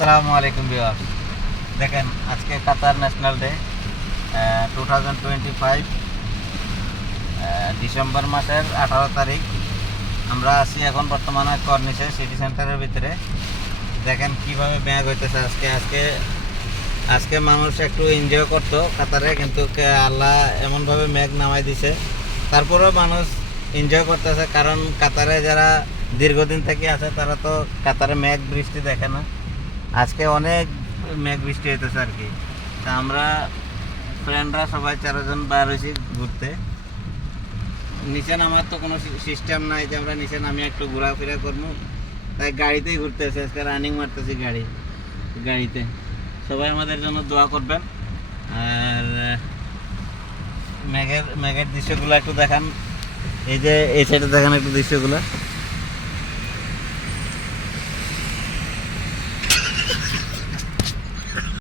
আসসালামু আলাইকুম ভিউয়ার্স। দেখেন আজকে কাতার ন্যাশনাল ডে 2025 ডিসেম্বর মাসের 18 তারিখ। আমরা আছি এখন বর্তমানে কর্নিশে সিটি সেন্টারের ভিতরে। দেখেন কিভাবে ব্যাগ হইতেছে আজকে আজকে আজকে মানুষ একটু এনজয় করতো কাতারে, কিন্তু আল্লাহ এমনভাবে মেঘ নামাই দিছে, তারপরেও মানুষ এনজয় করতেছে। কারণ কাতারে যারা দীর্ঘদিন থেকে আছে তারা তো কাতারে মেঘ বৃষ্টি দেখে না। আজকে অনেক মেঘ বৃষ্টি হইতেছে আর কি। তা আমরা ফ্রেন্ডরা সবাই 4 জন বার হয়েছি ঘুরতে। নিচে নামার তো কোনো সিস্টেম নাই যে আমরা নিচে নামিয়ে একটু ঘোরাফেরা করবো, তাই গাড়িতেই ঘুরতেছে। আজকে রানিং মারতেছি গাড়িতে। সবাই আমাদের জন্য দোয়া করবেন। আর মেঘের দৃশ্যগুলো একটু দেখান, এই যে এই সাইডে দেখান একটু দৃশ্যগুলো।